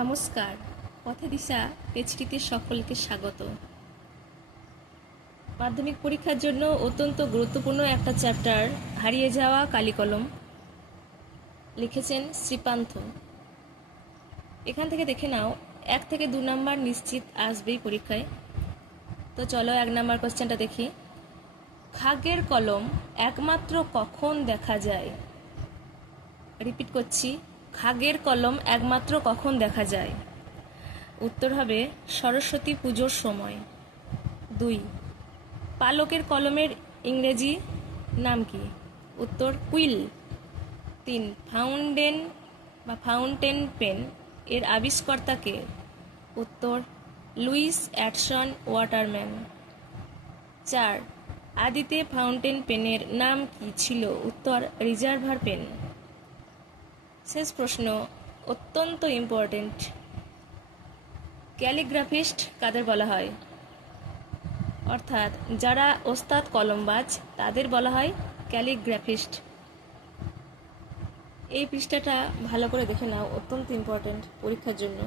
নমস্কার, পথে দিশা পেজটিতে সকলকে স্বাগত। মাধ্যমিক পরীক্ষার জন্য অত্যন্ত গুরুত্বপূর্ণ একটা চ্যাপ্টার হারিয়ে যাওয়া কালিকলম লিখেছেন শ্রীপান্থ। এখান থেকে দেখে নাও 1 থেকে 2 নাম্বার নিশ্চিত আসবেই পরীক্ষায়। তো চলো 1 নাম্বার কোশ্চেনটা দেখি। খাগের কলম একমাত্র কখন দেখা যায়? রিপিট করছি, খাগের কলম একমাত্র কখন দেখা যায়? উত্তর হবে সরস্বতী পুজোর সময়। 2, পালকের কলমের ইংরেজি নাম কি? উত্তর কুইল। 3, ফাউন্টেন পেন এর আবিষ্কর্তা কে? উত্তর লুইস অ্যাডসন ওয়াটারম্যান। 4, আদিতে ফাউন্টেন পেনের নাম কি ছিল? উত্তর রিজার্ভার পেন। শেষ প্রশ্ন, অত্যন্ত ইম্পর্টেন্ট, ক্যালিগ্রাফিস্ট কাদের বলা হয়? অর্থাৎ যারা ওস্তাদ কলমবাজ তাদের বলা হয় ক্যালিগ্রাফিস্ট। এই পৃষ্ঠাটা ভালো করে দেখে নাও, অত্যন্ত ইম্পর্টেন্ট পরীক্ষার জন্য।